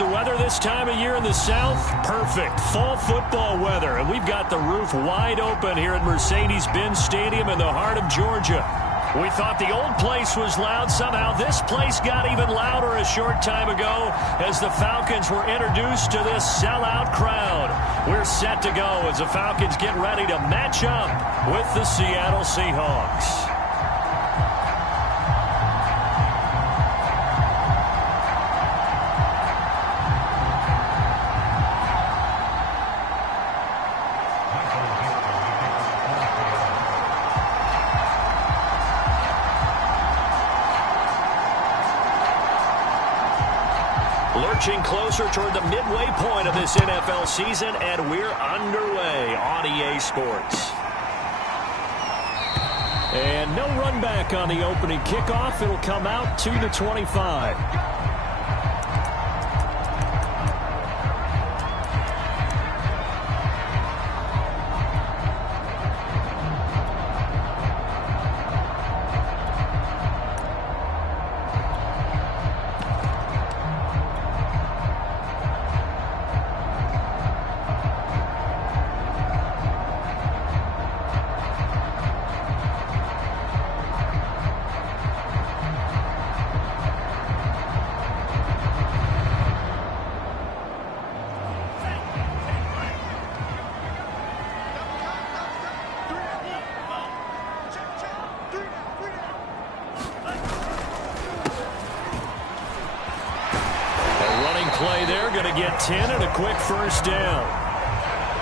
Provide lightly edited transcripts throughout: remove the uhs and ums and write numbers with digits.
the weather this time of year in the South? Perfect. Fall football weather. And we've got the roof wide open here at Mercedes-Benz Stadium in the heart of Georgia. We thought the old place was loud. Somehow this place got even louder a short time ago as the Falcons were introduced to this sellout crowd. We're set to go as the Falcons get ready to match up with the Seattle Seahawks. Lurching closer toward the midway point of this NFL season, and we're underway on EA Sports. And no run back on the opening kickoff. It'll come out to the 25. Play there, going to get 10 and a quick first down.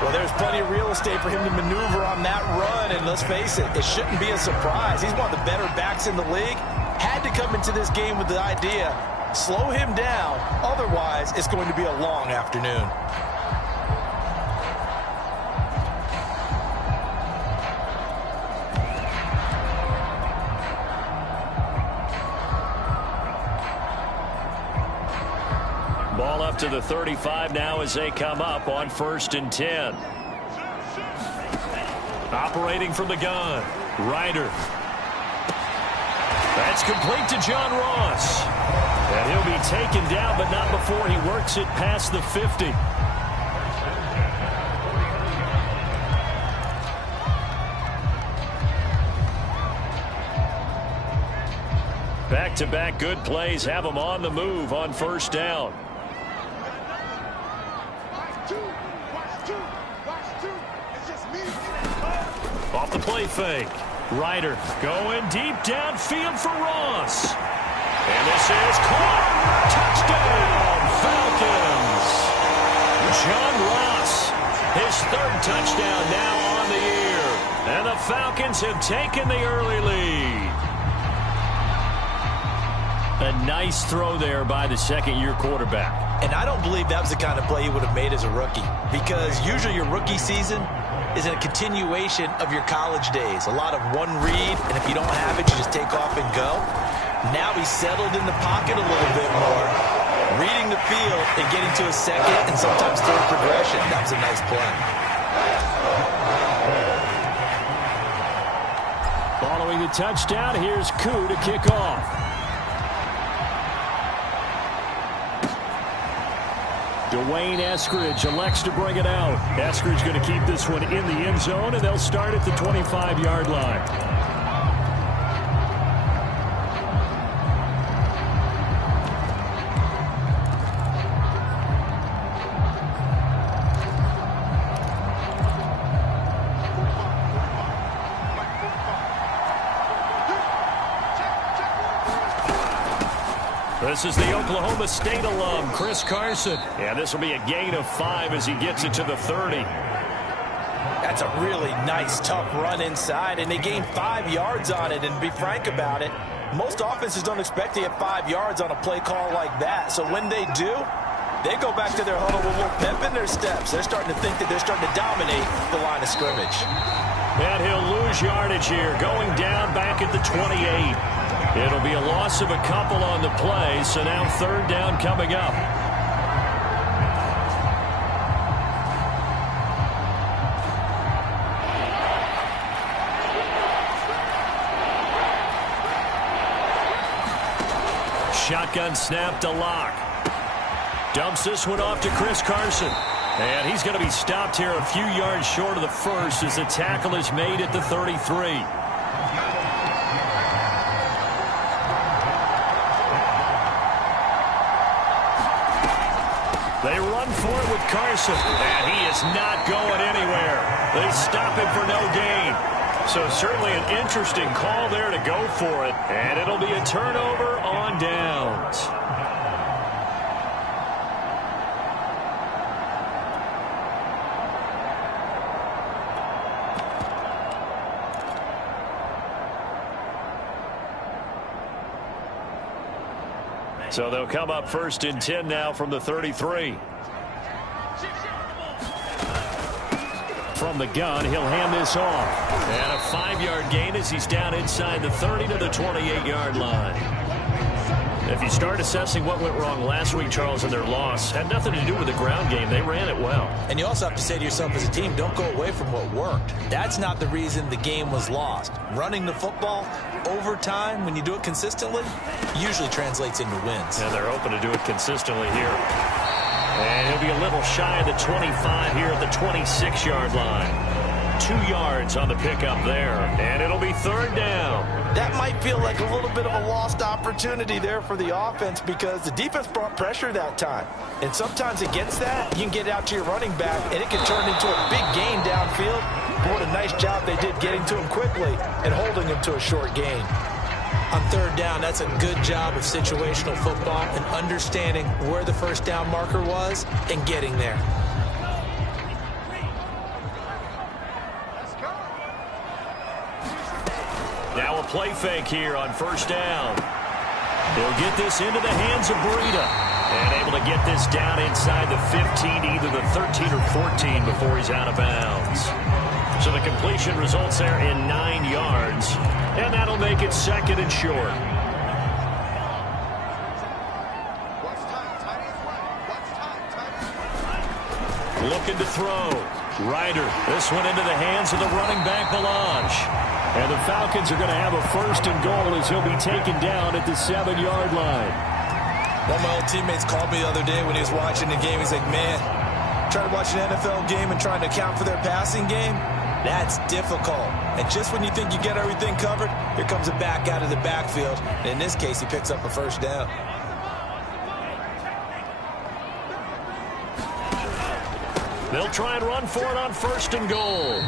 Well, there's plenty of real estate for him to maneuver on that run, and let's face it, it shouldn't be a surprise. He's one of the better backs in the league. Had to come into this game with the idea, slow him down, otherwise it's going to be a long afternoon. Ball up to the 35 now as they come up on 1st and 10. Operating from the gun, Ryder. That's complete to John Ross. And he'll be taken down, but not before he works it past the 50. Back-to-back good plays have him on the move on 1st down. Off the play fake. Ryder going deep downfield for Ross. And this is caught. Touchdown, Falcons. John Ross, his 3rd touchdown now on the year. And the Falcons have taken the early lead. A nice throw there by the second-year quarterback. And I don't believe that was the kind of play he would have made as a rookie, because usually your rookie season is a continuation of your college days. A lot of one read, and if you don't have it, you just take off and go. Now he's settled in the pocket a little bit more, reading the field and getting to a second and sometimes third progression. That was a nice play. Following the touchdown, here's Koo to kick off. Dwayne Eskridge elects to bring it out. Eskridge going to keep this one in the end zone, and they'll start at the 25-yard line. This is the Oklahoma State alum, Chris Carson. And this will be a gain of 5 as he gets it to the 30. That's a really nice, tough run inside, and they gained 5 yards on it. And to be frank about it, most offenses don't expect to get 5 yards on a play call like that. So when they do, they go back to their huddle with a little pep in their steps. They're starting to think that they're starting to dominate the line of scrimmage. And he'll lose yardage here, going down back at the 28. It'll be a loss of a couple on the play, so now 3rd down coming up. Shotgun snap to Locke. Dumps this one off to Chris Carson. And he's going to be stopped here a few yards short of the first as the tackle is made at the 33. They run for it with Carson, and he is not going anywhere. They stop him for no gain. So certainly an interesting call there to go for it, and it'll be a turnover on downs. So they'll come up 1st and 10 now from the 33. From the gun, he'll hand this off. And a 5-yard gain as he's down inside the 30 to the 28-yard line. If you start assessing what went wrong last week, Charles, in their loss, had nothing to do with the ground game. They ran it well. And you also have to say to yourself as a team, don't go away from what worked. That's not the reason the game was lost. Running the football over time, when you do it consistently, usually translates into wins. And they're hoping to do it consistently here. And he'll be a little shy of the 25 here at the 26-yard line. 2 yards on the pickup there. And it'll be 3rd down. That might feel like a little bit of a lost opportunity there for the offense because the defense brought pressure that time. And sometimes against that, you can get out to your running back, and it can turn into a big gain downfield. But what a nice job they did getting to him quickly and holding him to a short gain. On 3rd down, that's a good job of situational football and understanding where the first down marker was and getting there. Now a play fake here on 1st down. He'll get this into the hands of Breida. And able to get this down inside the 15, either the 13 or 14 before he's out of bounds. So the completion results there in 9 yards. And that'll make it 2nd and short. Looking to throw. Ryder, this one into the hands of the running back, Melange. And the Falcons are going to have a 1st and goal as he'll be taken down at the 7-yard line. One of my old teammates called me the other day when he was watching the game. He's like, man, trying to watch an NFL game and trying to account for their passing game, that's difficult. And just when you think you get everything covered, here comes a back out of the backfield. And in this case, he picks up a 1st down. They'll try and run for it on 1st and goal.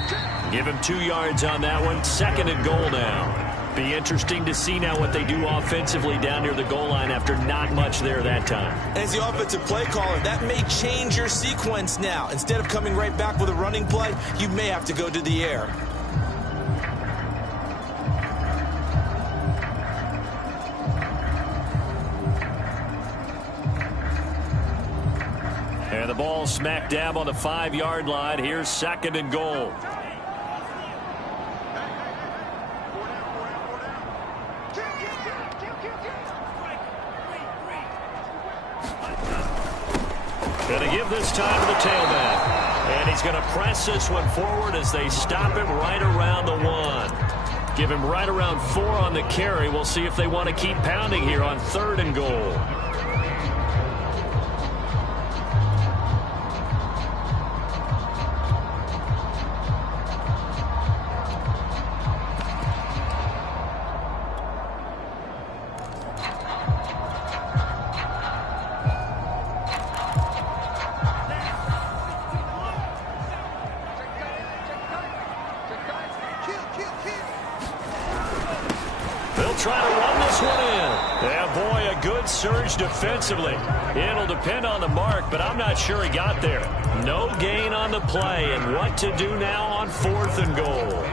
Give him 2 yards on that one. 2nd and goal now. Be interesting to see now what they do offensively down near the goal line after not much there that time. As the offensive play caller, that may change your sequence now. Instead of coming right back with a running play, you may have to go to the air. And the ball smack dab on the 5-yard line. Here's 2nd and goal. Going to give this time to the tailback. And he's going to press this one forward as they stop him right around the 1. Give him right around 4 on the carry. We'll see if they want to keep pounding here on 3rd and goal. Try to run this one in. Yeah, boy, a good surge defensively. It'll depend on the mark, but I'm not sure he got there. No gain on the play, and what to do now on 4th and goal.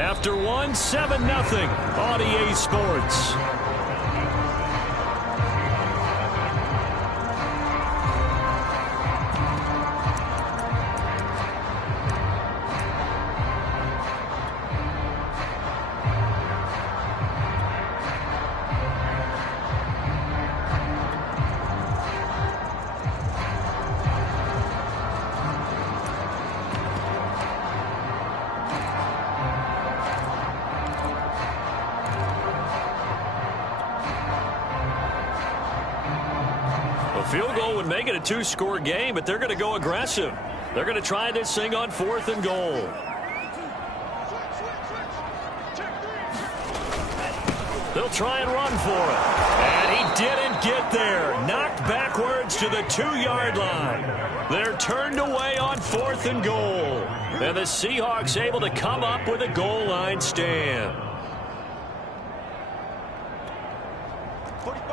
After 1, 7-0 on EA Sports. field goal would make it a two-score game, but they're going to go aggressive. They're going to try this thing on 4th and goal. They'll try and run for it. And he didn't get there. Knocked backwards to the 2-yard line. They're turned away on 4th and goal. And the Seahawks able to come up with a goal line stand.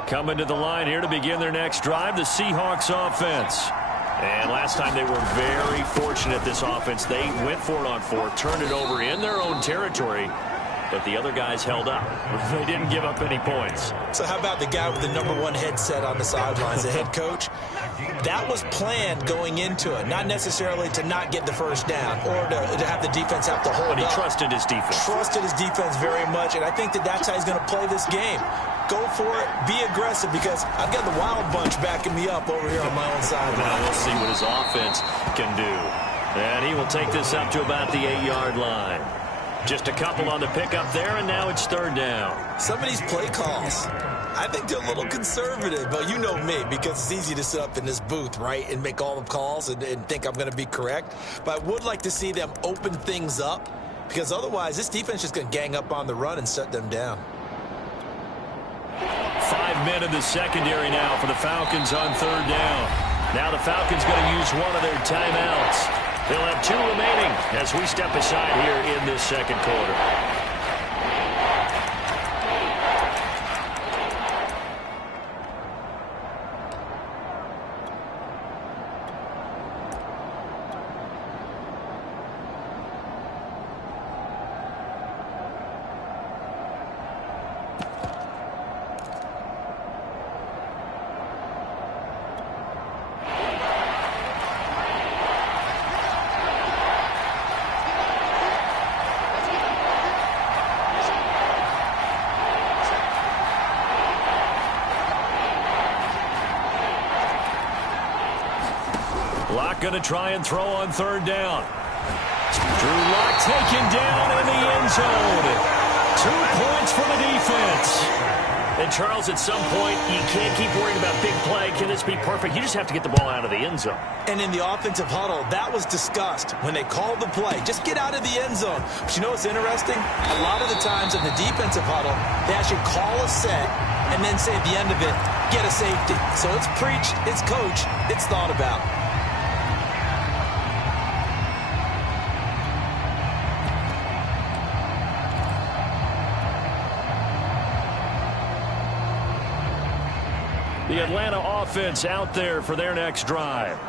Coming to the line here to begin their next drive, the Seahawks offense. And last time they were very fortunate, this offense. They went for it on 4th, turned it over in their own territory. But the other guys held up. They didn't give up any points. So how about the guy with the #1 headset on the sidelines, the head coach? That was planned going into it, not necessarily to not get the first down or to have the defense have to hold up. But he trusted his defense. Trusted his defense very much, and I think that's how he's going to play this game. Go for it, be aggressive, because I've got the wild bunch backing me up over here on my own sideline. Now we'll see what his offense can do. And he will take this up to about the 8-yard line. Just a couple on the pickup there, and now it's 3rd down. Some of these play calls, I think they're a little conservative, but you know me, because it's easy to sit up in this booth, right, and make all the calls and think I'm going to be correct. But I would like to see them open things up, because otherwise this defense is just going to gang up on the run and shut them down. 5 men in the secondary now for the Falcons on 3rd down. Now the Falcons going to use one of their timeouts. They'll have 2 remaining as we step aside here in this second quarter. Going to try and throw on 3rd down. Drew Lock taken down in the end zone. 2 points for the defense. And Charles, at some point, you can't keep worrying about big play. Can this be perfect? You just have to get the ball out of the end zone. And in the offensive huddle, that was discussed when they called the play. Just get out of the end zone. But you know what's interesting? A lot of the times in the defensive huddle, they actually call a set and then say at the end of it, get a safety. So it's preached, it's coached, it's thought about. The Atlanta offense out there for their next drive.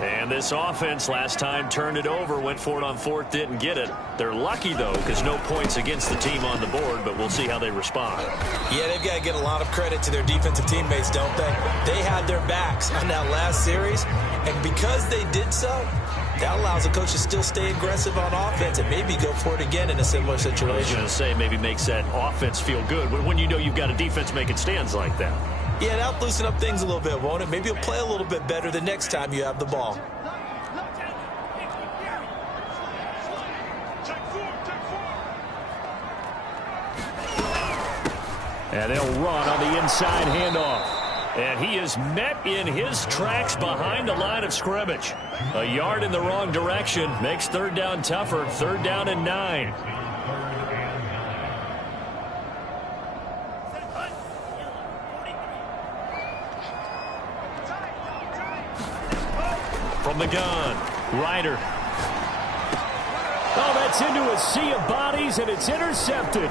And this offense last time turned it over, went for it on 4th, didn't get it. They're lucky, though, because no points against the team on the board, but we'll see how they respond. Yeah, they've got to get a lot of credit to their defensive teammates, don't they? They had their backs on that last series, and because they did so, that allows the coach to still stay aggressive on offense and maybe go for it again in a similar situation. I was going to say maybe makes that offense feel good when you know you've got a defense making stands like that. Yeah, that'll loosen up things a little bit, won't it? Maybe you'll play a little bit better the next time you have the ball. And they'll run on the inside handoff. And he is met in his tracks behind the line of scrimmage. A yard in the wrong direction makes 3rd down tougher. 3rd down and 9. From the gun, Ryder. Oh, that's into a sea of bodies, and it's intercepted.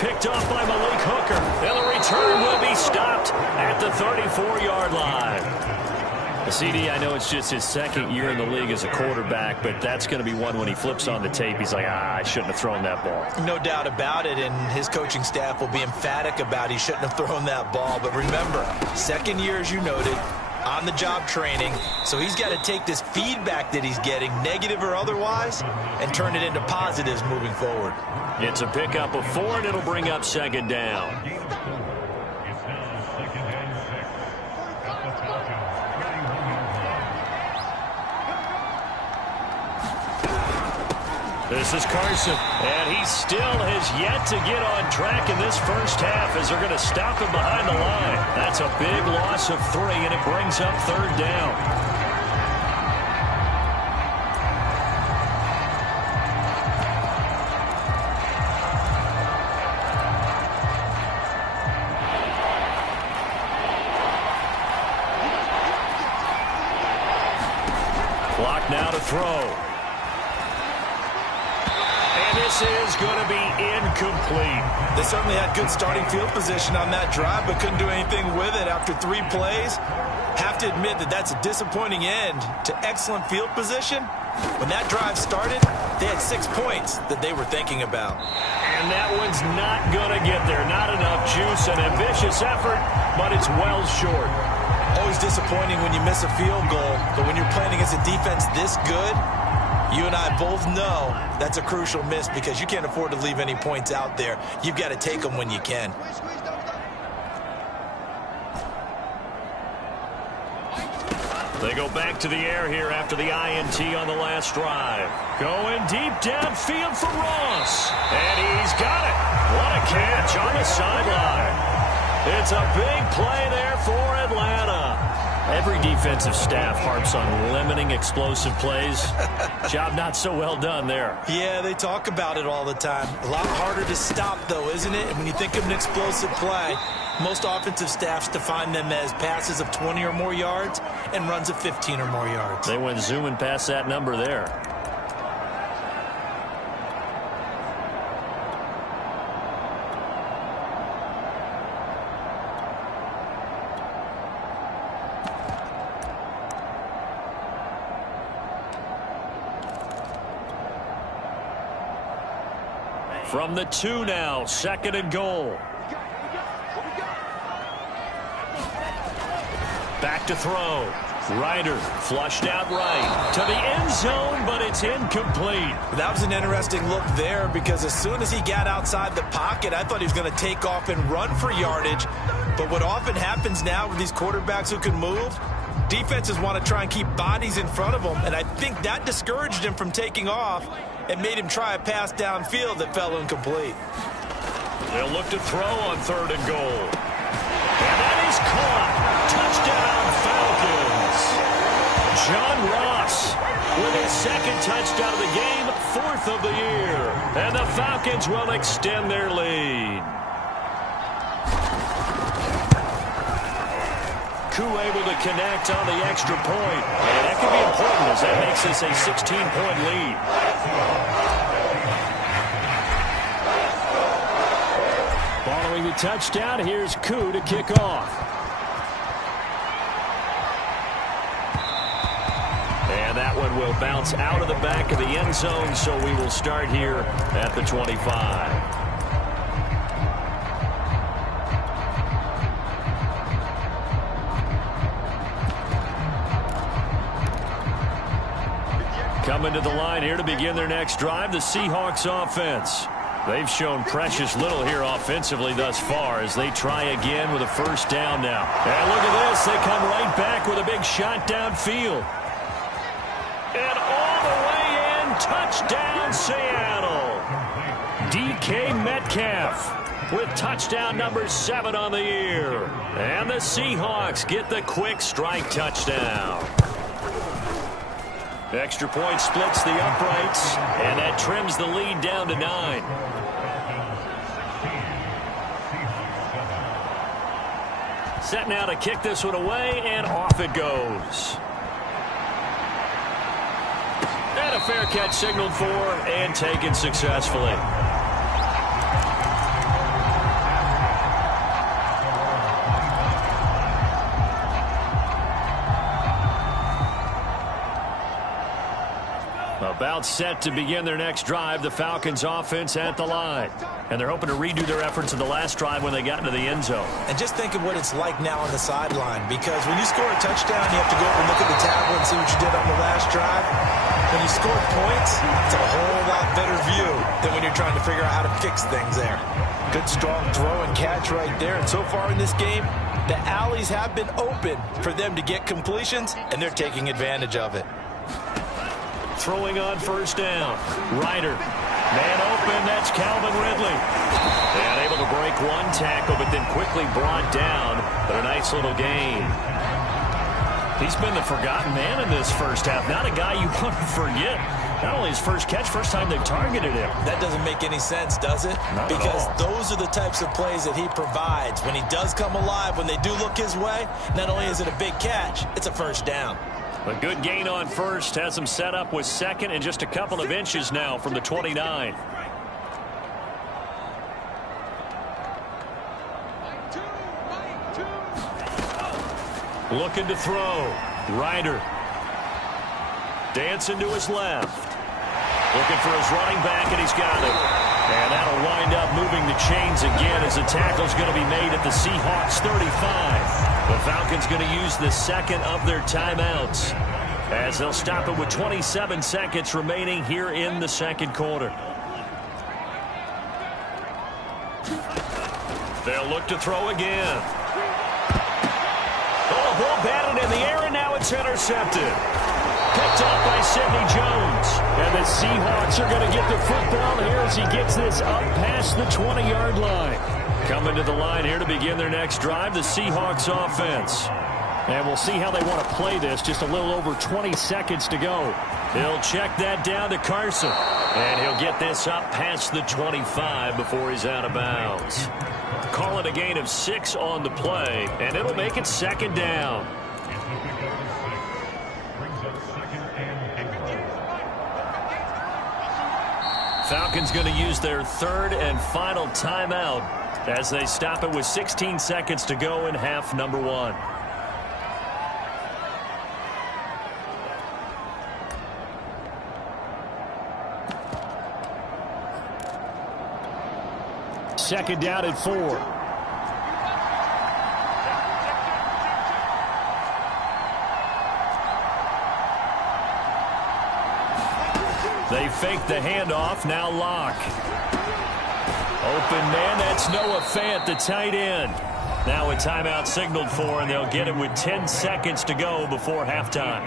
Picked off by Malik Hooker. And the return will be stopped at the 34-yard line. CD, I know it's just his 2nd year in the league as a quarterback, but that's going to be one when he flips on the tape. He's like, I shouldn't have thrown that ball. No doubt about it, and his coaching staff will be emphatic about he shouldn't have thrown that ball. But remember, 2nd year, as you noted, on-the-job training, so he's got to take this feedback that he's getting, negative or otherwise, and turn it into positives moving forward. It's a pickup of 4, and it'll bring up 2nd down. This is Carson, and he still has yet to get on track in this first half as they're going to stop him behind the line. That's a big loss of 3, and it brings up 3rd down. Clock now to throw. And this is going to be incomplete. They certainly had good starting field position on that drive, but couldn't do anything with it after 3 plays. Have to admit that that's a disappointing end to excellent field position. When that drive started, they had 6 points that they were thinking about. And that one's not going to get there. Not enough juice. An ambitious effort, but it's well short. Always disappointing when you miss a field goal, but when you're playing against a defense this good, you and I both know that's a crucial miss because you can't afford to leave any points out there. You've got to take them when you can. They go back to the air here after the INT on the last drive. Going deep downfield for Ross. And he's got it. What a catch on the sideline. It's a big play there for Atlanta. Every defensive staff harps on limiting explosive plays. Job not so well done there. Yeah, they talk about it all the time. A lot harder to stop, though, isn't it? And when you think of an explosive play, most offensive staffs define them as passes of 20 or more yards and runs of 15 or more yards. They went zooming past that number there. From the 2 now, 2nd and goal. Back to throw. Ryder flushed out right to the end zone, but it's incomplete. That was an interesting look there because as soon as he got outside the pocket, I thought he was going to take off and run for yardage. But what often happens now with these quarterbacks who can move, defenses want to try and keep bodies in front of them, and I think that discouraged him from taking off and made him try a pass downfield that fell incomplete. They'll look to throw on 3rd and goal. And that is caught. Touchdown, Falcons. John Ross with his 2nd touchdown of the game, 4th of the year. And the Falcons will extend their lead. Koo able to connect on the extra point. And that could be important as that makes this a 16-point lead. Following the touchdown, here's Koo to kick off. And that one will bounce out of the back of the end zone, so we will start here at the 25. Coming to the line here to begin their next drive, the Seahawks offense. They've shown precious little here offensively thus far as they try again with a 1st down now. And look at this. They come right back with a big shot downfield. And all the way in, touchdown Seattle. DK Metcalf with touchdown number 7 on the year. And the Seahawks get the quick strike touchdown. Extra point splits the uprights, and that trims the lead down to 9. Set now to kick this one away, and off it goes. And a fair catch signaled for and taken successfully. About set to begin their next drive, the Falcons offense at the line. And they're hoping to redo their efforts in the last drive when they got into the end zone. And just think of what it's like now on the sideline, because when you score a touchdown, you have to go over and look at the tablet and see what you did on the last drive. When you score points, it's a whole lot better view than when you're trying to figure out how to fix things there. Good, strong throw and catch right there. And so far in this game, the alleys have been open for them to get completions, and they're taking advantage of it. throwing on first down. Ryder. Man open, that's Calvin Ridley. And able to break one tackle, but then quickly brought down. But a nice little gain. He's been the forgotten man in this first half. Not a guy you want to forget. Not only his first catch, first time they've targeted him. That doesn't make any sense, does it? Not because at all. Those are the types of plays that he provides. When he does come alive, when they do look his way, not only is it a big catch, it's a first down. A good gain on first has him set up with second and just a couple of inches now from the 29. Looking to throw. Ryder. Dancing to his left. Looking for his running back, and he's got it. And that'll wind up moving the chains again as the tackle's going to be made at the Seahawks 35. The Falcons going to use the second of their timeouts as they'll stop it with 27 seconds remaining here in the second quarter. They'll look to throw again. Oh, ball batted in the air, and now it's intercepted. Picked up by Sidney Jones. And the Seahawks are going to get the football here as he gets this up past the 20-yard line. Coming to the line here to begin their next drive, the Seahawks offense. And we'll see how they want to play this. Just a little over 20 seconds to go. He'll check that down to Carson. And he'll get this up past the 25 before he's out of bounds. Call it a gain of 6 on the play, and it'll make it second down. Falcons going to use their third and final timeout as they stop it with 16 seconds to go in half number 1. Second down at 4. They fake the handoff. Now Locke. Open man. That's Noah Fant, the tight end. Now a timeout signaled for, and they'll get it with 10 seconds to go before halftime.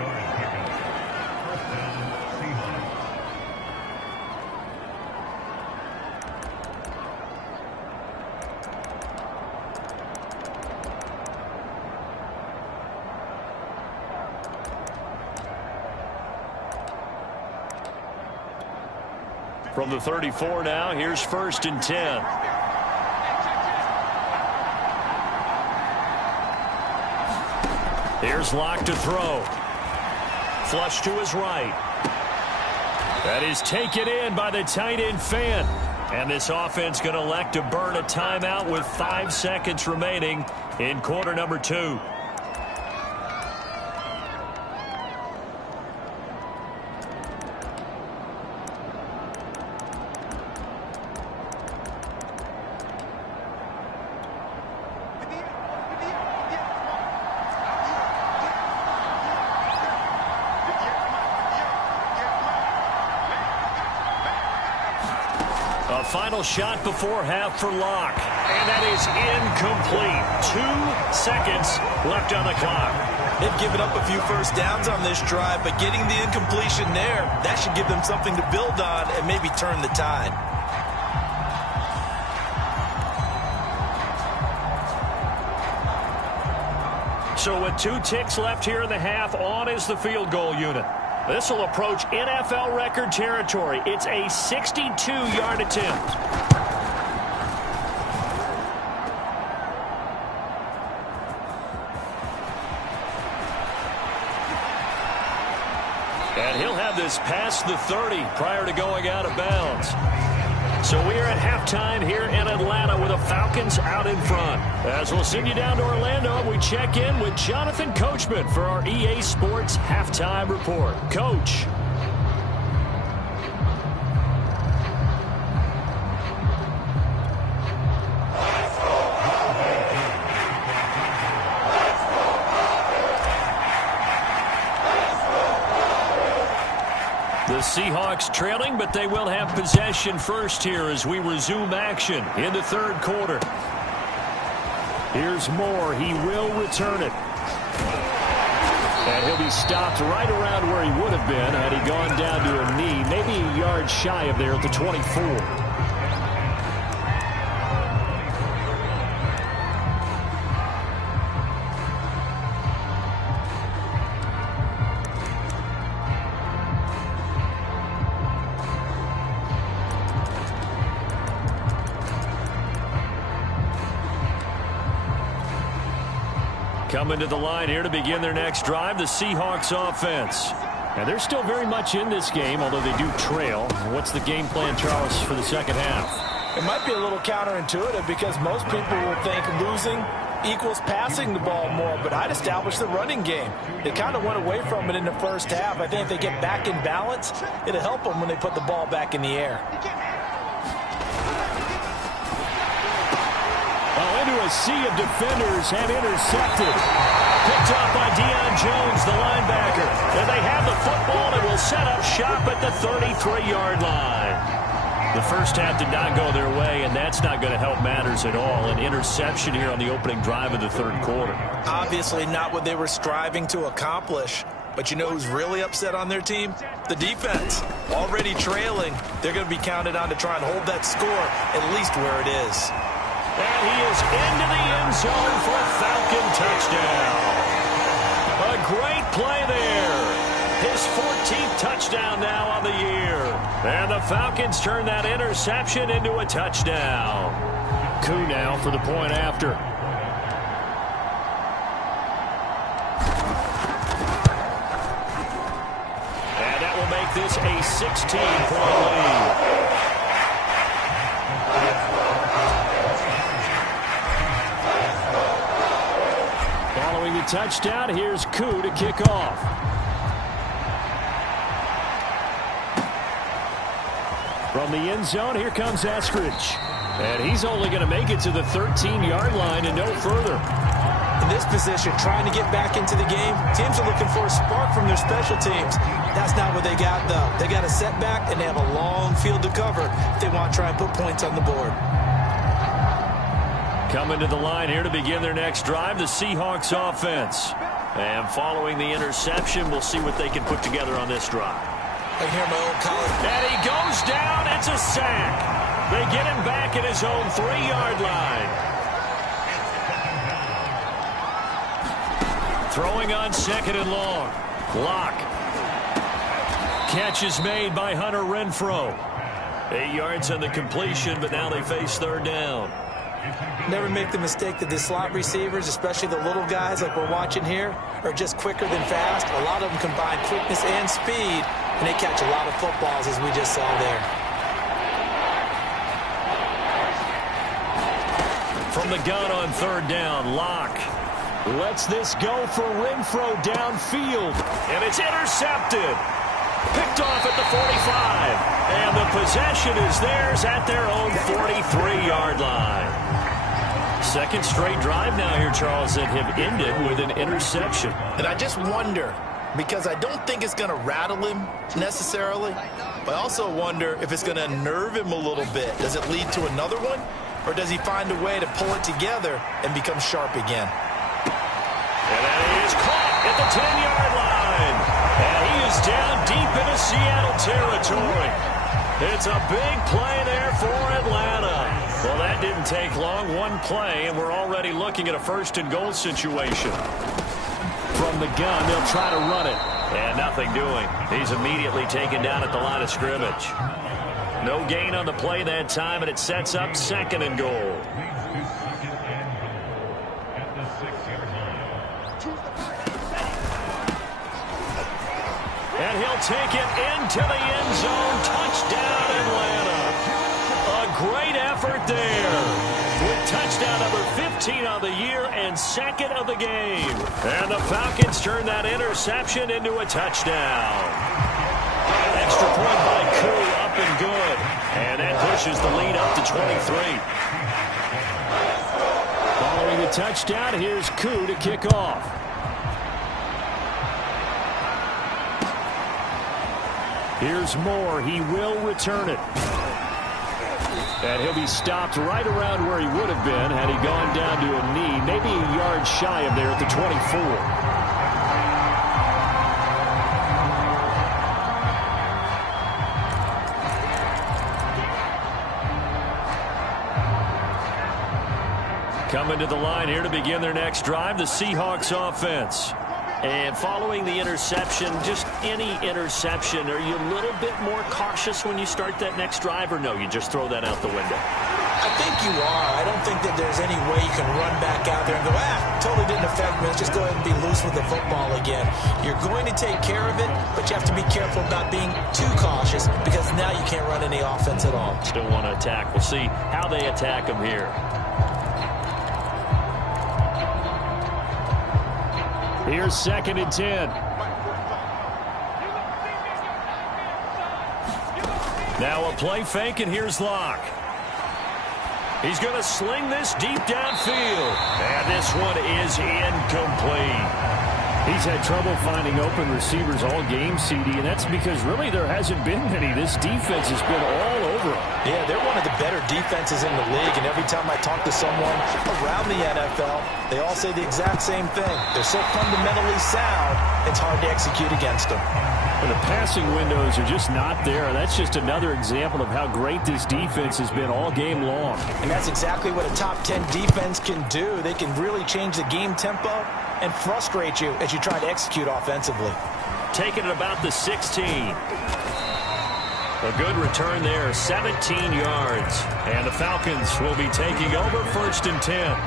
From the 34 now, here's first and 10. Here's Locke to throw. Flush to his right. That is taken in by the tight end Fant. And this offense going to elect to burn a timeout with 5 seconds remaining in quarter number 2. Final shot before half for Locke. And that is incomplete. 2 seconds left on the clock. They've given up a few first downs on this drive, but getting the incompletion there, that should give them something to build on and maybe turn the tide. So with 2 ticks left here in the half, on is the field goal unit. This will approach NFL record territory. It's a 62-yard attempt. And he'll have this past the 30 prior to going out of bounds. So we are at halftime here in Atlanta with the Falcons out in front. As we'll send you down to Orlando, we check in with Jonathan Coachman for our EA Sports Halftime Report. Coach. The Seahawks trailing, but they will have possession first here as we resume action in the third quarter. Here's Moore. He will return it. And he'll be stopped right around where he would have been had he gone down to a knee, maybe a yard shy of there at the 24. Coming to the line here to begin their next drive, the Seahawks offense. And they're still very much in this game, although they do trail. What's the game plan, Charles, for the second half? It might be a little counterintuitive because most people will think losing equals passing the ball more, but I'd establish the running game. They kind of went away from it in the first half. I think if they get back in balance, it'll help them when they put the ball back in the air. Into a sea of defenders and intercepted. Picked off by Deion Jones, the linebacker. And they have the football and will set up shop at the 33-yard line. The first half did not go their way, and that's not going to help matters at all. An interception here on the opening drive of the third quarter. Obviously not what they were striving to accomplish. But you know who's really upset on their team? The defense. Already trailing, they're going to be counted on to try and hold that score at least where it is. And he is into the end zone for a Falcon touchdown. A great play there. His 14th touchdown now on the year. And the Falcons turn that interception into a touchdown. Koo now for the point after. And that will make this a 16-point lead. The touchdown, here's Koo to kick off. From the end zone, here comes Eskridge. And he's only going to make it to the 13-yard line and no further. In this position, trying to get back into the game, teams are looking for a spark from their special teams. That's not what they got, though. They got a setback, and they have a long field to cover if they want to try and put points on the board. Coming to the line here to begin their next drive, the Seahawks offense. And following the interception, we'll see what they can put together on this drive. I hear my old college. And he goes down. It's a sack. They get him back at his own 3-yard line. Throwing on second and long. Lock. Catch is made by Hunter Renfrow. 8 yards on the completion, but now they face third down. Never make the mistake that the slot receivers, especially the little guys like we're watching here, are just quicker than fast. A lot of them combine quickness and speed, and they catch a lot of footballs, as we just saw there. From the gun on third down, Locke lets this go for Renfrow downfield, and it's intercepted. Picked off at the 45, and the possession is theirs at their own 43-yard line. Second straight drive now here, Charles, that have ended with an interception. And I just wonder, because I don't think it's going to rattle him necessarily, but I also wonder if it's going to unnerve him a little bit. Does it lead to another one, or does he find a way to pull it together and become sharp again? And that is caught at the 10-yard line. And he is down deep into Seattle territory. It's a big play there for Atlanta. Well, that didn't take long. One play, and we're already looking at a first-and-goal situation. From the gun, they'll try to run it. And nothing doing. He's immediately taken down at the line of scrimmage. No gain on the play that time, and it sets up second and goal. And he'll take it into the end zone. Touchdown, Atlanta. A great effort there. With touchdown number 15 on the year and second of the game. And the Falcons turn that interception into a touchdown. Extra point by Koo, up and good. And that pushes the lead up to 23. Following the touchdown, here's Koo to kick off. Here's Moore. He will return it. And he'll be stopped right around where he would have been had he gone down to a knee, maybe a yard shy of there at the 24. coming to the line here to begin their next drive, the Seahawks offense. And following the interception, just any interception, are you a little bit more cautious when you start that next drive, or no, you just throw that out the window? I think you are. I don't think that there's any way you can run back out there and go, totally didn't affect me. Let's just go ahead and be loose with the football again. You're going to take care of it, but you have to be careful about being too cautious because now you can't run any offense at all. Still want to attack. We'll see how they attack them here. Here's 2nd and 10. Now a play fake, and here's Locke. He's going to sling this deep downfield. And this one is incomplete. He's had trouble finding open receivers all game, CD, and that's because really there hasn't been many. This defense has been all over him. Yeah, they're one of the better defenses in the league, and every time I talk to someone around the NFL, they all say the exact same thing. They're so fundamentally sound, it's hard to execute against them. And the passing windows are just not there. That's just another example of how great this defense has been all game long. And that's exactly what a top 10 defense can do. They can really change the game tempo and frustrate you as you try to execute offensively. Taking it about the 16. A good return there, 17 yards. And the Falcons will be taking over 1st and 10.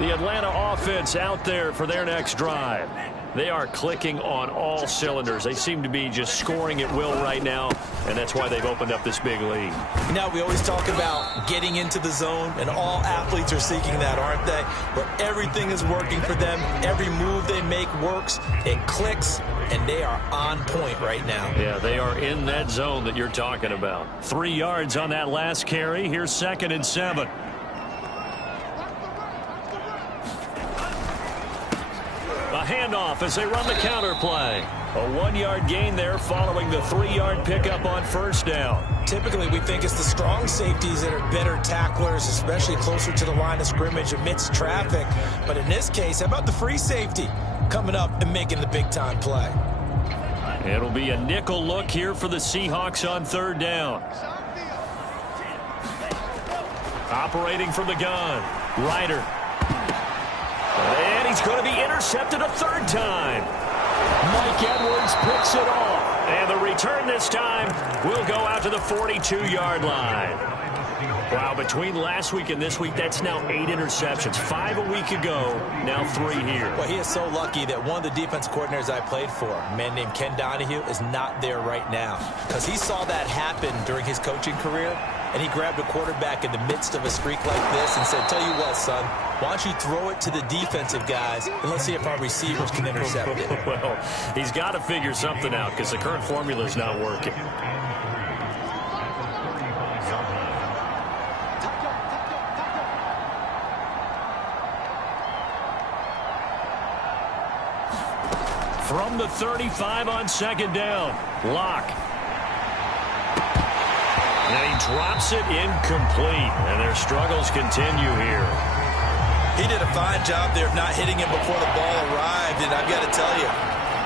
The Atlanta offense out there for their next drive. They are clicking on all cylinders. They seem to be just scoring at will right now, and that's why they've opened up this big lead. You know, we always talk about getting into the zone, and all athletes are seeking that, aren't they? Where everything is working for them. Every move they make works. It clicks, and they are on point right now. Yeah, they are in that zone that you're talking about. 3 yards on that last carry. Here's 2nd and 7. A handoff as they run the counter play. A 1-yard gain there following the 3-yard pickup on 1st down. Typically, we think it's the strong safeties that are better tacklers, especially closer to the line of scrimmage amidst traffic. But in this case, how about the free safety coming up and making the big-time play? It'll be a nickel look here for the Seahawks on 3rd down. Operating from the gun. Ryder. And he's going to be intercepted a 3rd time. Mike Edwards picks it off. And the return this time will go out to the 42-yard line. Wow, between last week and this week, that's now 8 interceptions. 5 a week ago, now 3 here. Well, he is so lucky that one of the defense coordinators I played for, a man named Ken Donahue, is not there right now. Because he saw that happen during his coaching career, and he grabbed a quarterback in the midst of a streak like this and said, tell you what, son, why don't you throw it to the defensive guys, and let's see if our receivers can intercept it. Well, he's got to figure something out because the current formula is not working. From the 35 on 2nd down, Locke. And he drops it incomplete, and their struggles continue here. He did a fine job there of not hitting him before the ball arrived, and I've got to tell you,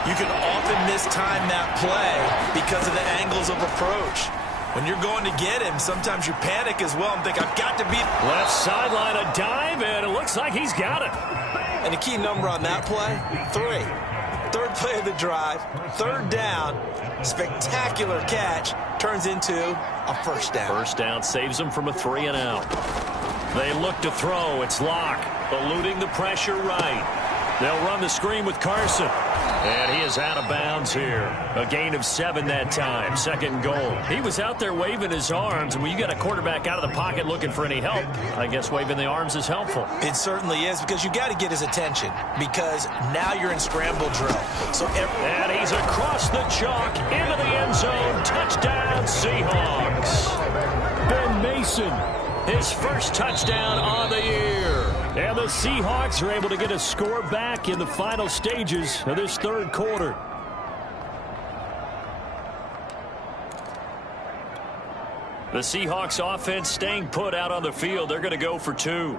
you can often mistime that play because of the angles of approach. When you're going to get him, sometimes you panic as well and think, I've got to beat. Left sideline, a dive, and it looks like he's got it. And the key number on that play, 3. 3rd play of the drive, 3rd down, spectacular catch, turns into a 1st down. 1st down saves them from a 3 and out. They look to throw. It's Locke, eluding the pressure right. They'll run the screen with Carson. And he is out of bounds here. A gain of 7 that time. 2nd goal. He was out there waving his arms, and when you got a quarterback out of the pocket looking for any help, I guess waving the arms is helpful. It certainly is, because you got to get his attention, because now you're in scramble drill. And he's across the chalk into the end zone. Touchdown, Seahawks. Ben Mason, his first touchdown on the year. And the Seahawks are able to get a score back in the final stages of this 3rd quarter. The Seahawks offense staying put out on the field. They're going to go for 2.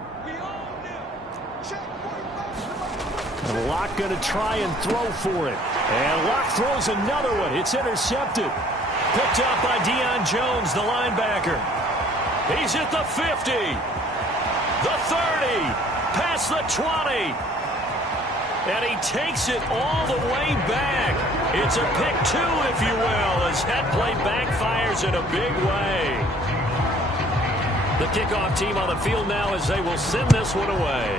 And Locke going to try and throw for it. And Locke throws another one. It's intercepted. Picked up by Deion Jones, the linebacker. He's at the 50. The 30. Past the 20. And he takes it all the way back. It's a pick 2, if you will, as that play backfires in a big way. The kickoff team on the field now as they will send this one away.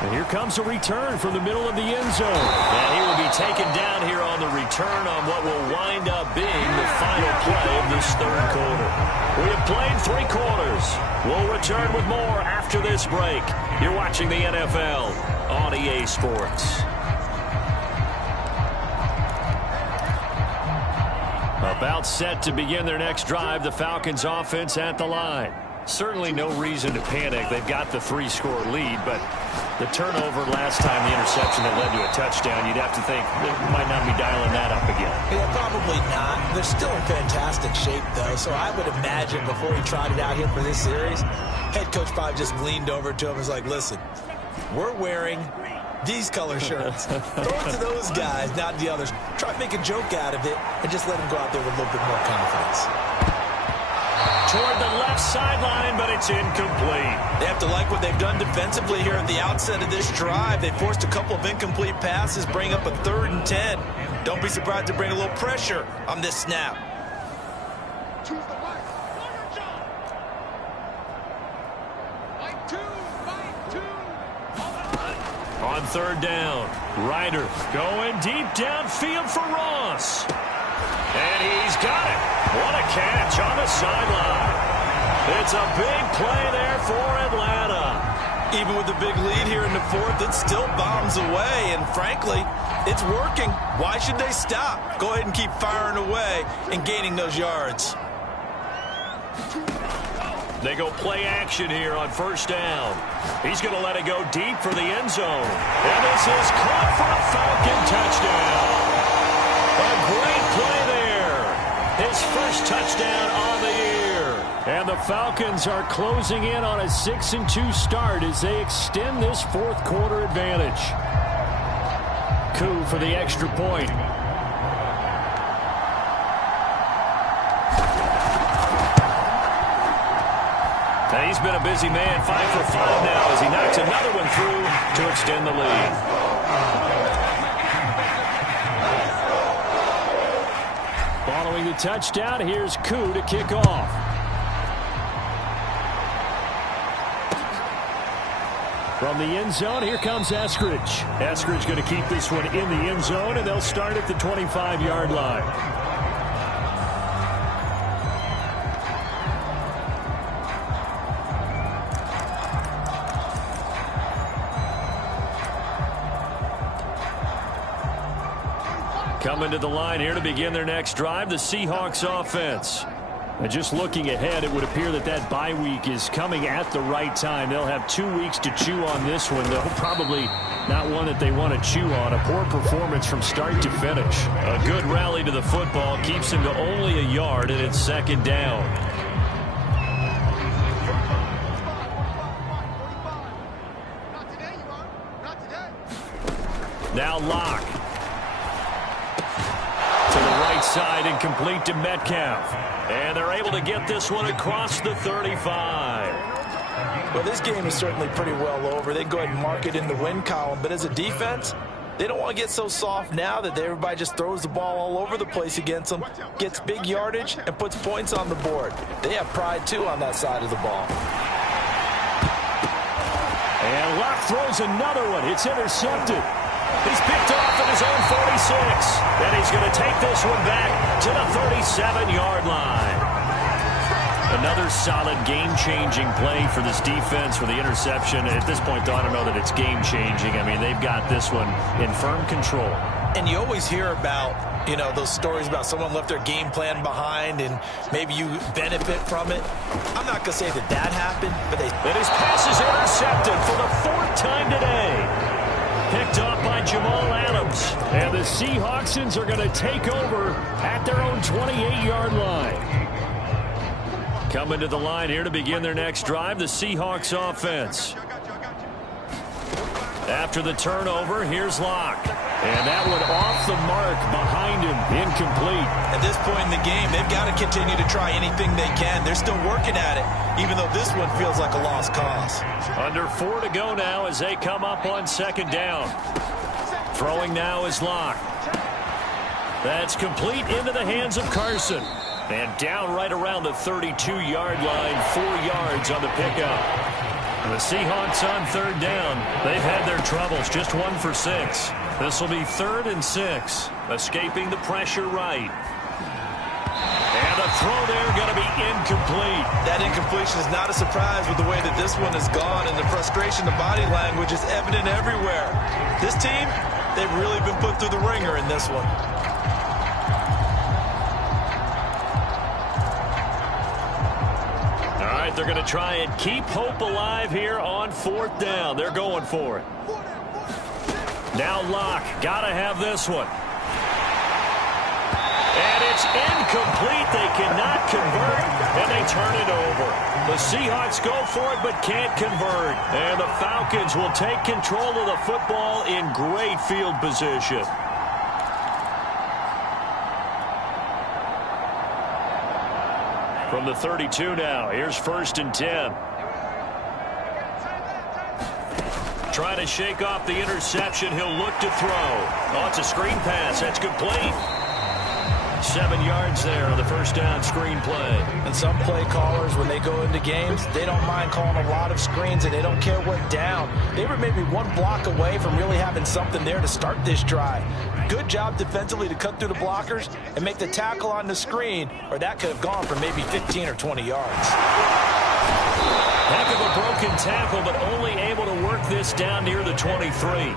And here comes a return from the middle of the end zone. And he will be taken down here on the return on what will wind up being the final play of this third quarter. We have played 3 quarters. We'll return with more after this break. You're watching the NFL on EA Sports. About set to begin their next drive, the Falcons offense at the line. Certainly no reason to panic. They've got the 3-score lead, but the turnover last time, the interception that led to a touchdown, you'd have to think they might not be dialing that up again. Yeah, probably not. They're still in fantastic shape, though, so I would imagine before he trotted out here for this series, head coach probably just leaned over to him and was like, listen, we're wearing these color shirts. Throw it to those guys, not the others. Try to make a joke out of it and just let him go out there with a little bit more confidence. Toward the left sideline, but it's incomplete. They have to like what they've done defensively here at the outset of this drive. They forced a couple of incomplete passes, bring up a 3rd and 10. Don't be surprised to bring a little pressure on this snap. On 3rd down, Ryder going deep downfield for Ross. And he's got it. What a catch on the sideline. It's a big play there for Atlanta. Even with the big lead here in the 4th, it still bombs away. And frankly, it's working. Why should they stop? Go ahead and keep firing away and gaining those yards. They go play action here on 1st down. He's going to let it go deep for the end zone. And this is caught for a Falcon touchdown. A great play there. His first touchdown on the year. And the Falcons are closing in on a 6-2 start as they extend this 4th quarter advantage. Coup for the extra point. He's been a busy man, 5 for 5 now as he knocks another one through to extend the lead. Following the touchdown, here's Coup to kick off. From the end zone, here comes Eskridge. Eskridge going to keep this one in the end zone, and they'll start at the 25-yard line. Coming to the line here to begin their next drive, the Seahawks offense. And just looking ahead, it would appear that that bye week is coming at the right time. They'll have 2 weeks to chew on this one, though probably not one that they want to chew on. A poor performance from start to finish. A good rally to the football keeps him to only a yard, and it's 2nd down. Now Locke. Side and complete to Metcalf. And they're able to get this one across the 35. Well, this game is certainly pretty well over. They can go ahead and mark it in the win column. But as a defense, they don't want to get so soft now that everybody just throws the ball all over the place against them, gets big yardage, and puts points on the board. They have pride, too, on that side of the ball. And Locke throws another one. It's intercepted. He's picked off at his own 46. And he's going to take this one back to the 37-yard line. Another solid game-changing play for this defense for the interception. At this point, though, I don't know that it's game-changing. I mean, they've got this one in firm control. And you always hear about, you know, those stories about someone left their game plan behind and maybe you benefit from it. I'm not going to say that that happened, but they... And his pass is intercepted for the 4th time today. Picked off by Jamal Adams. And the Seahawksons are going to take over at their own 28-yard line. Coming to the line here to begin their next drive, the Seahawks offense. After the turnover, here's Locke. And that one off the mark behind him, incomplete. At this point in the game, they've got to continue to try anything they can. They're still working at it, even though this one feels like a lost cause. Under 4 to go now as they come up on second down. Throwing now is Locke. That's complete into the hands of Carson. And down right around the 32-yard line, 4 yards on the pickup. The Seahawks on third down. They've had their troubles, just 1 for 6. This will be 3rd and 6. Escaping the pressure right. And a throw there going to be incomplete. That incompletion is not a surprise with the way that this one has gone, and the frustration, the body language is evident everywhere. This team, they've really been put through the ringer in this one. They're going to try and keep hope alive here on 4th down. They're going for it. Now Locke, got to have this one. And it's incomplete. They cannot convert, and they turn it over. The Seahawks go for it but can't convert. And the Falcons will take control of the football in great field position. From the 32 now, here's 1st and 10. Trying to shake off the interception. He'll look to throw. Oh, it's a screen pass. That's complete. 7 yards there on the first down screen play. And some play callers, when they go into games, they don't mind calling a lot of screens, and they don't care what down. They were maybe 1 block away from really having something there to start this drive. Good job defensively to cut through the blockers and make the tackle on the screen, or that could have gone for maybe 15 or 20 yards. Heck of a broken tackle, but only able to work this down near the 23.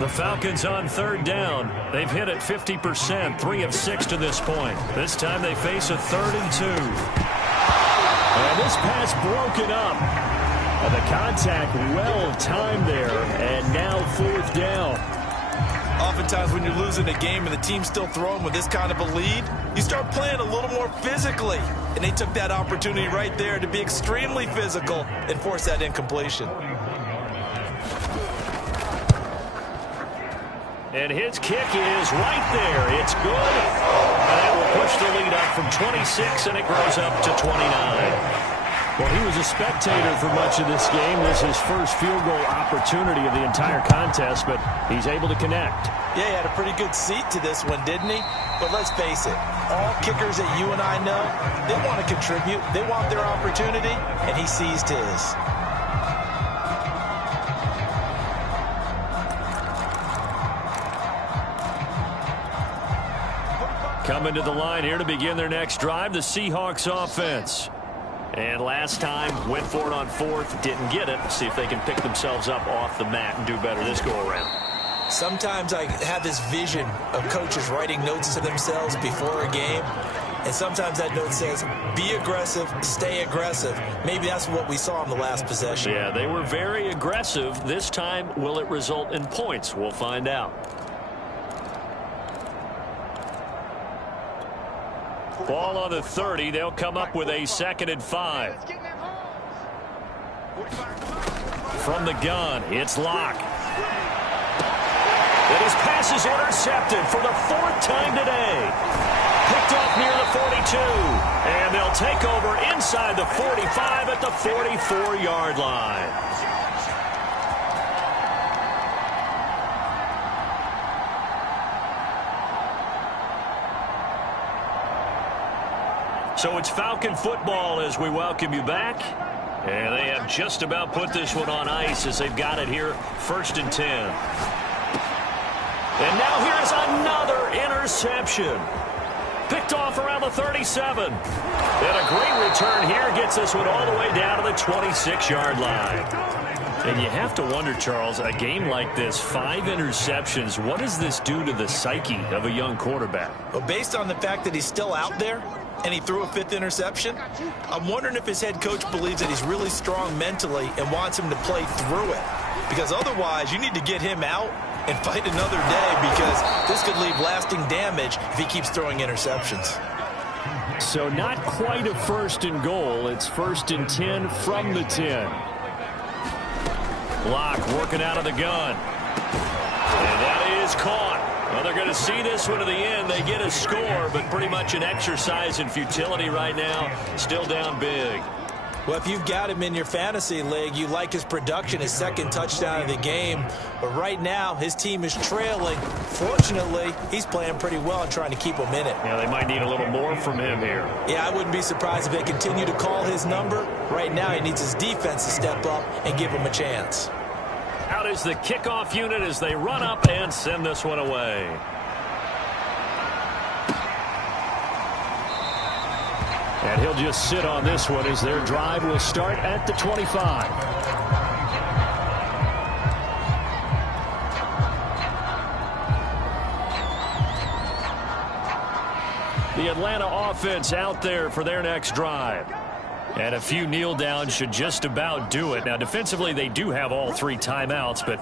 The Falcons on third down. They've hit it 50%, 3 of 6 to this point. This time they face a 3rd and 2. And this pass broken up. And the contact well timed there, and now 4th down. Oftentimes when you're losing a game and the team's still throwing with this kind of a lead, you start playing a little more physically. And they took that opportunity right there to be extremely physical and force that incompletion. And his kick is right there. It's good. And that will push the lead up from 26, and it grows up to 29. Well, he was a spectator for much of this game. This is his first field goal opportunity of the entire contest, but he's able to connect. Yeah, he had a pretty good seat to this one, didn't he? But let's face it, all kickers that you and I know, they want to contribute. They want their opportunity, and he seized his. Coming to the line here to begin their next drive, the Seahawks offense. And last time, went for it on 4th, didn't get it. See if they can pick themselves up off the mat and do better this go-around. Sometimes I have this vision of coaches writing notes to themselves before a game, and sometimes that note says, be aggressive, stay aggressive. Maybe that's what we saw in the last possession. Yeah, they were very aggressive. This time, will it result in points? We'll find out. Ball on the 30. They'll come up with a 2nd and 5. From the gun, it's Locke. And his pass is intercepted for the 4th time today. Picked off near the 42. And they'll take over inside the 45 at the 44-yard line. So it's Falcon football as we welcome you back. And they have just about put this one on ice as they've got it here, 1st and 10. And now here's another interception. Picked off around the 37. And a great return here gets this one all the way down to the 26-yard line. And you have to wonder, Charles, a game like this, 5 interceptions, what does this do to the psyche of a young quarterback? Well, based on the fact that he's still out there, and he threw a 5th interception, I'm wondering if his head coach believes that he's really strong mentally and wants him to play through it. Because otherwise, you need to get him out and fight another day, because this could leave lasting damage if he keeps throwing interceptions. So not quite a 1st and goal. It's 1st and 10 from the 10. Locke working out of the gun. And that is caught. Well, they're going to see this one to the end. They get a score, but pretty much an exercise in futility right now. Still down big. Well, if you've got him in your fantasy league, you like his production, his second touchdown of the game. But right now, his team is trailing. Fortunately, he's playing pretty well and trying to keep them in it. Yeah, they might need a little more from him here. Yeah, I wouldn't be surprised if they continue to call his number. Right now, he needs his defense to step up and give him a chance. Out is the kickoff unit as they run up and send this one away. And he'll just sit on this one as their drive will start at the 25. The Atlanta offense out there for their next drive. And a few kneel downs should just about do it. Now, defensively, they do have all 3 timeouts, but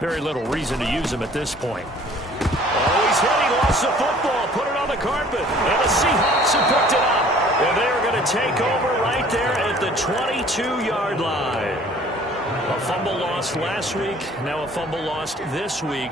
very little reason to use them at this point. Oh, he's hit. He lost the football. Put it on the carpet. And the Seahawks have picked it up. And they're going to take over right there at the 22-yard line. A fumble lost last week, now a fumble lost this week.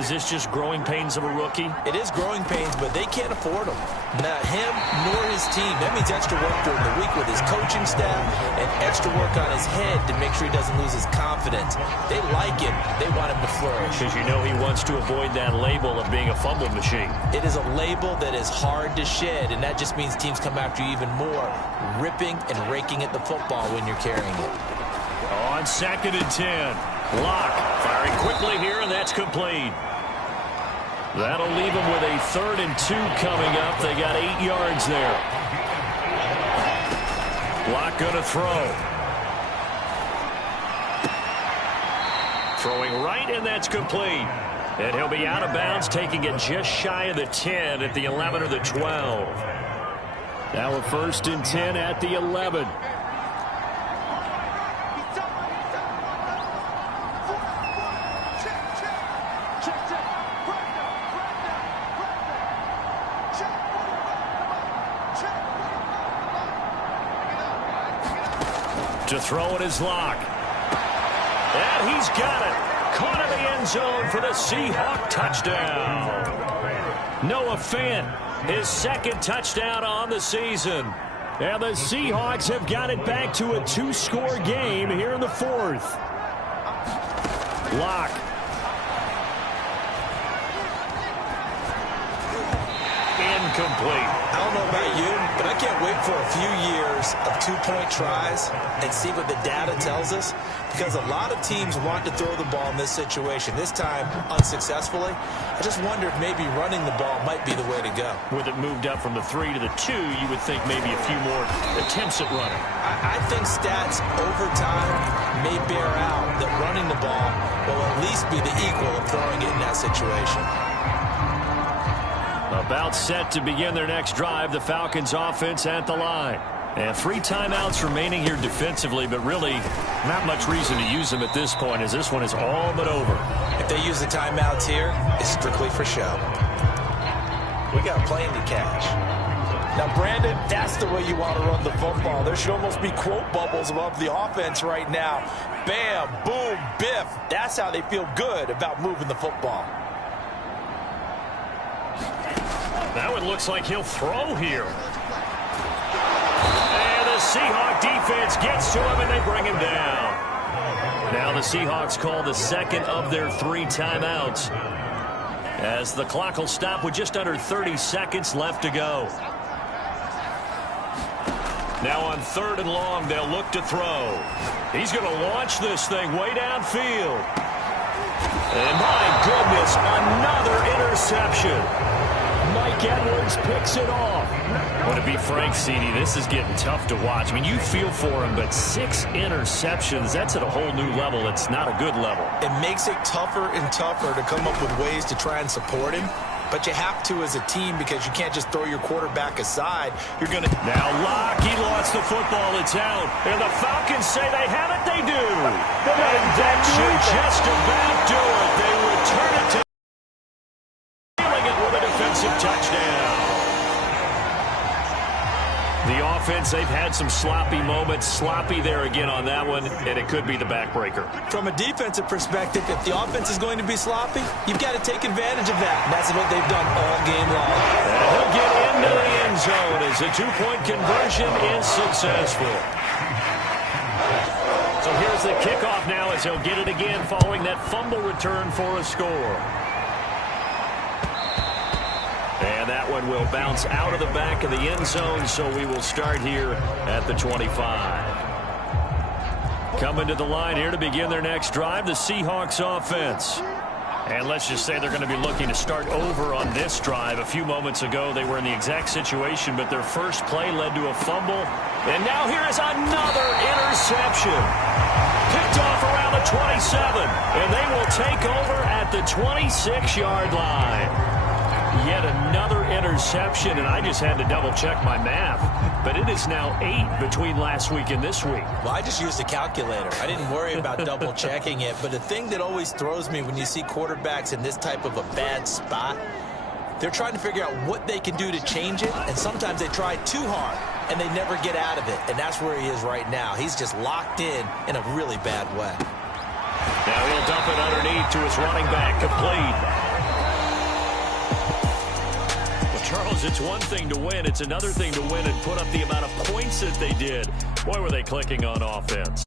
Is this just growing pains of a rookie? It is growing pains, but they can't afford them. Not him nor his team. That means extra work during the week with his coaching staff and extra work on his head to make sure he doesn't lose his confidence. They like him. They want him to flourish. Because you know he wants to avoid that label of being a fumble machine. It is a label that is hard to shed, and that just means teams come after you even more, ripping and raking at the football when you're carrying it. On 2nd and 10. Locke firing quickly here, and that's complete. That'll leave them with a 3rd and 2 coming up. They got 8 yards there. Locke going to throw. Throwing right, and that's complete. And he'll be out of bounds, taking it just shy of the 10 at the 11 or the 12. Now a 1st and 10 at the 11. To throw it is Locke. And he's got it. Caught in the end zone for the Seahawks touchdown. Noah Fant, his 2nd touchdown on the season. And the Seahawks have got it back to a 2-score game here in the 4th. Locke. Incomplete. I don't know about you, but I can't wait for a few years of 2-point tries and see what the data tells us, because a lot of teams want to throw the ball in this situation, this time unsuccessfully. I just wonder if maybe running the ball might be the way to go. With it moved up from the 3 to the 2, you would think maybe a few more attempts at running. I think stats over time may bear out that running the ball will at least be the equal of throwing it in that situation. About set to begin their next drive, the Falcons offense at the line. And 3 timeouts remaining here defensively, but really not much reason to use them at this point, as this one is all but over. If they use the timeouts here, it's strictly for show. We got a plane to catch. Now, Brandon, that's the way you want to run the football. There should almost be quote bubbles above the offense right now. Bam, boom, biff. That's how they feel good about moving the football. Now it looks like he'll throw here. And the Seahawks defense gets to him, and they bring him down. Now the Seahawks call the 2nd of their 3 timeouts, as the clock will stop with just under 30 seconds left to go. Now on 3rd and long, they'll look to throw. He's going to launch this thing way downfield. And my goodness, another interception. Mike Edwards picks it off. Well, to be frank, CD, this is getting tough to watch. I mean, you feel for him, but 6 interceptions, that's at a whole new level. It's not a good level. It makes it tougher and tougher to come up with ways to try and support him. But you have to as a team, because you can't just throw your quarterback aside. You're going to... Now Locke, he lost the football. It's out. And the Falcons say they have it. They do. And that should just about do it. They return it to touchdown. The offense offense, they've had some sloppy moments. Sloppy there again on that one, and it could be the backbreaker. From a defensive perspective, if the offense is going to be sloppy, you've got to take advantage of that. And that's what they've done all game long. And he'll get into the end zone as the two-point conversion is successful. So here's the kickoff now as he'll get it again following that fumble return for a score. And that one will bounce out of the back of the end zone, so we will start here at the 25. Coming to the line here to begin their next drive, the Seahawks offense. And let's just say they're going to be looking to start over on this drive. A few moments ago, they were in the exact situation, but their first play led to a fumble. And now here is another interception. Picked off around the 27, and they will take over at the 26-yard line. Yet another interception, and I just had to double-check my math. But it is now 8 between last week and this week. Well, I just used a calculator. I didn't worry about double-checking it. But the thing that always throws me when you see quarterbacks in this type of a bad spot, they're trying to figure out what they can do to change it, and sometimes they try too hard, and they never get out of it. And that's where he is right now. He's just locked in a really bad way. Now he'll dump it underneath to his running back, complete. Charles, it's one thing to win. It's another thing to win and put up the amount of points that they did. Boy, were they clicking on offense.